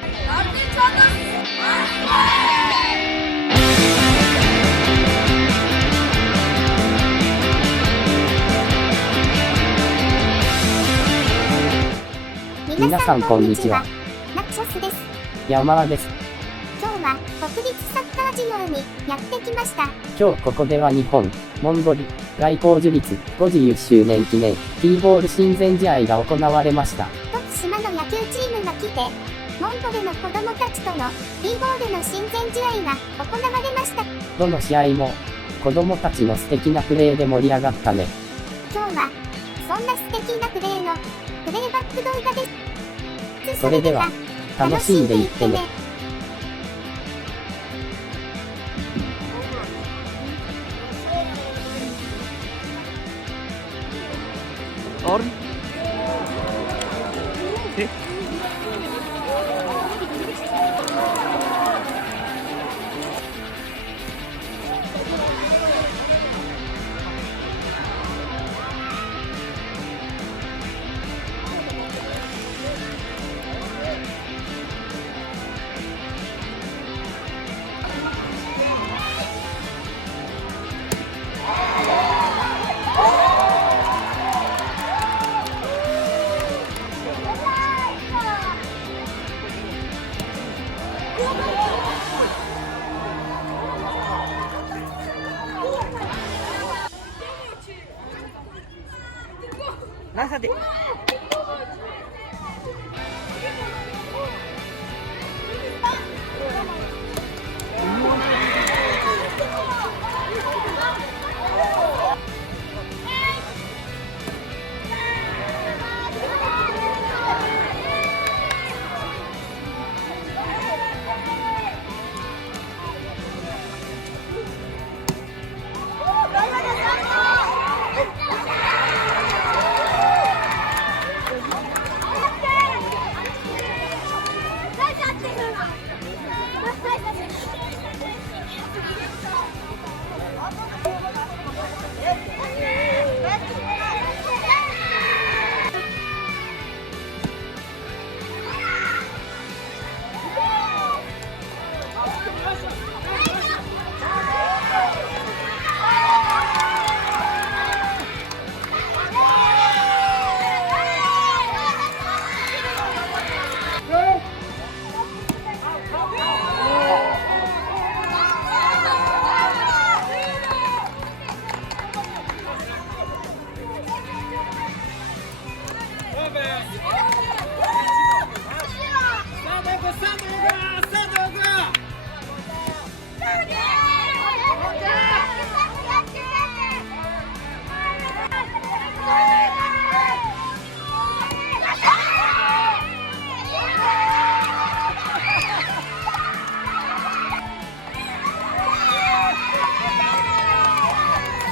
皆さんこんにちは。ナクショスです。山田です。今日は国立サッカー授業にやってきました。今日ここでは日本、モンゴル、外交樹立51周年記念 T ボール親善試合が行われました。徳島の野球チームが来て、モンゴルの子供たちとの T ボールの親善試合が行われました。どの試合も子供たちの素敵なプレーで盛り上がったね。今日はそんな素敵なプレーのプレイバック動画です。それでは楽しんでいってね。あれ？え？Nasa di.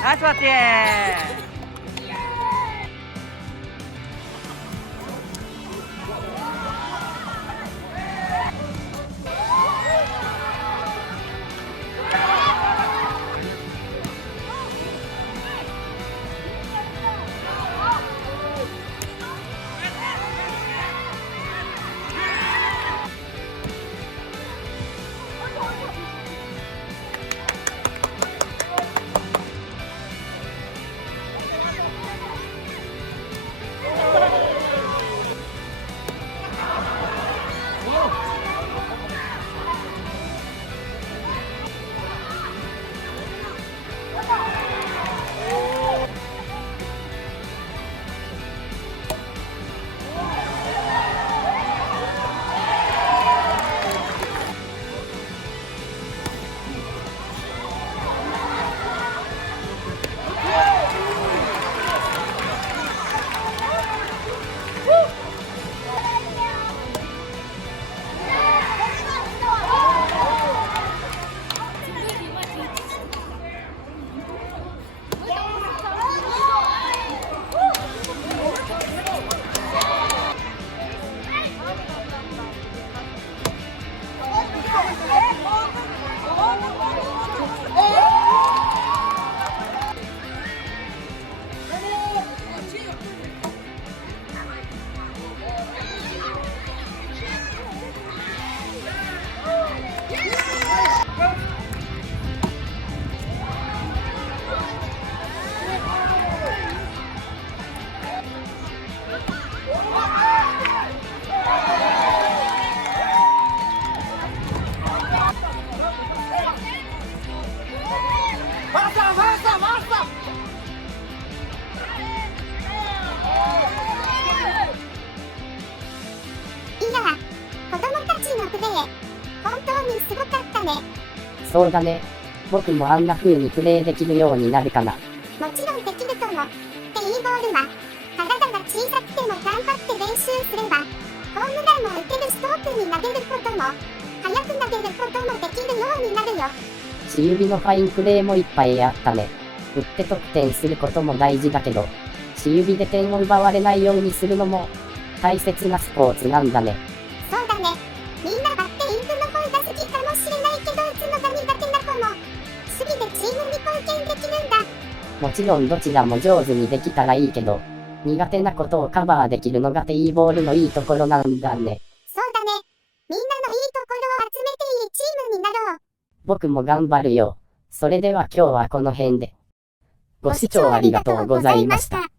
Nice one, yeah. いやー、子供たちのプレー、本当にすごかったね。そうだね。僕もあんな風にプレイできるようになるかな。もちろんできるとも。で、いいボールは、体が小さくても頑張って練習すれば、ホームランも打てるし遠くに投げることも、速く投げることもできるようになるよ。私指のファインプレーもいっぱいあったね。打って得点することも大事だけど、私指で点を奪われないようにするのも、大切なスポーツなんだね。そうだね。みんなバッティングの方が好きかもしれないけど、打つのが苦手な子も、守備でチームに貢献できるんだ。もちろんどちらも上手にできたらいいけど、苦手なことをカバーできるのがティーボールのいいところなんだね。そうだね。みんなのいいところを集めていいチームになろう。僕も頑張るよ。それでは今日はこの辺で。ご視聴ありがとうございました。